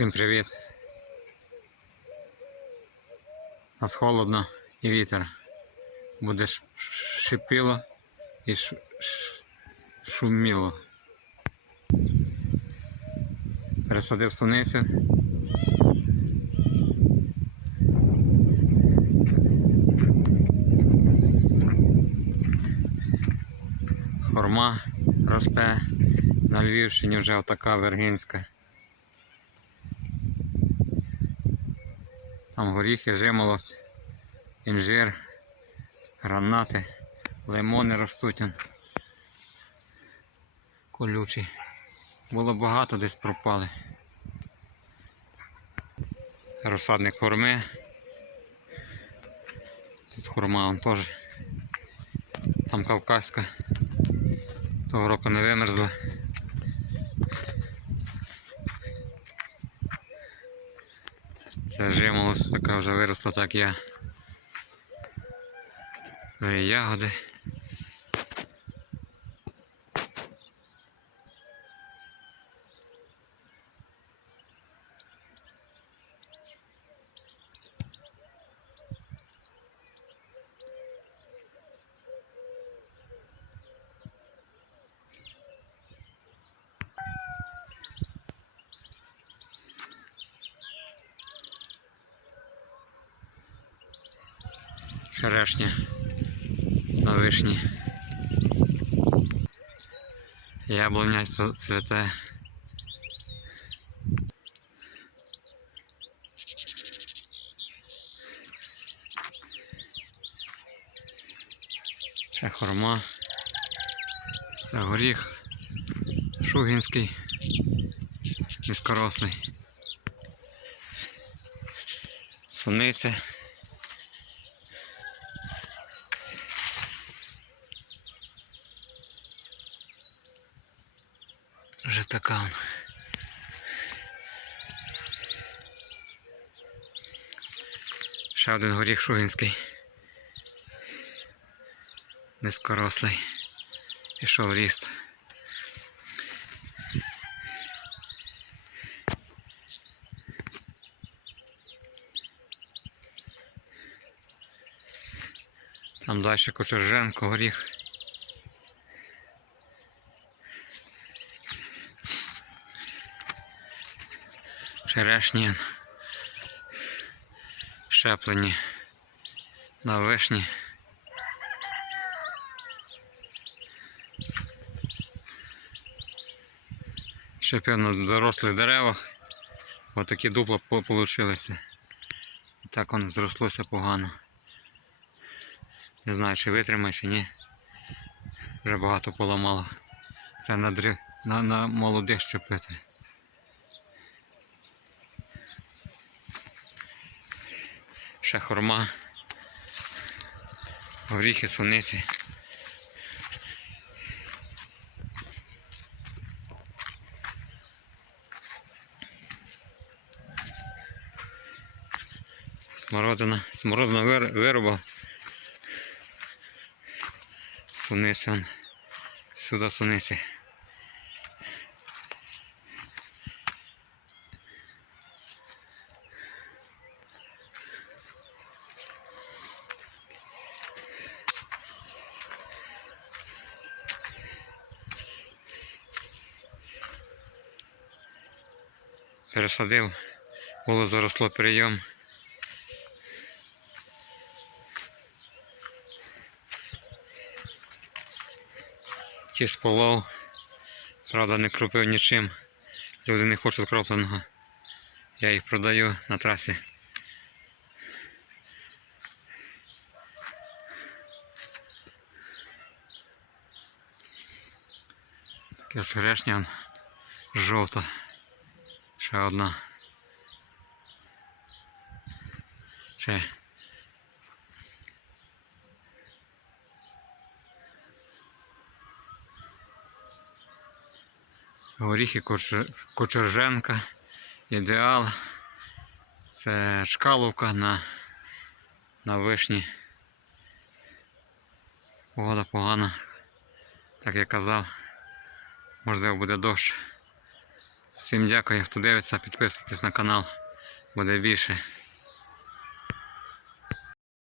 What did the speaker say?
Всім привіт. Нас холодно і вітер. Буде шипіло і ш- ш- шуміло. Пересадив суницю. Хорма росте. На Львівщині вже така вергинська. Там горіхи, жимолость, інжир, гранати, лимони ростуть. он. Колючі. Було багато, десь пропали. Розсадник хурми. Тут хурма он теж. Там кавказька. Того року не вимерзла. Це жимолость така вже виросла, так я. Ягоди. Черешня на вишні. Яблуня цвете. Ще хурма. Це горіх. Шугінський. Низкорослий. Суниця. Вже така. Ще один горіх шугінський. Низкорослий. Пішов ріст. Там далі кочерженко, горіх. Черешні, щеплені на вишні. Щепив на дорослих деревах. Отакі дупла получилися. Так воно зрослося погано. Не знаю, чи витримає, чи ні. Вже багато поламало. Треба на, на, на молодих щепити. Ще хурма, горіхи, суниці. Смородина, смородина вир, вироба. Суниця. Сюди суниці. Пересадив, було заросло прийом. Ті сполов, правда не кропив нічим. Люди не хочуть кропленого. Я їх продаю на трасі. Таке черешня жовта. Ще одна. Ще. Горіхи Коч- Кочерженка, ідеал. Це шкаловка на, на вишні. Погода погана. Так як казав, можливо буде дощ. Всім дякую, хто дивиться, підписуйтесь на канал. Буде більше.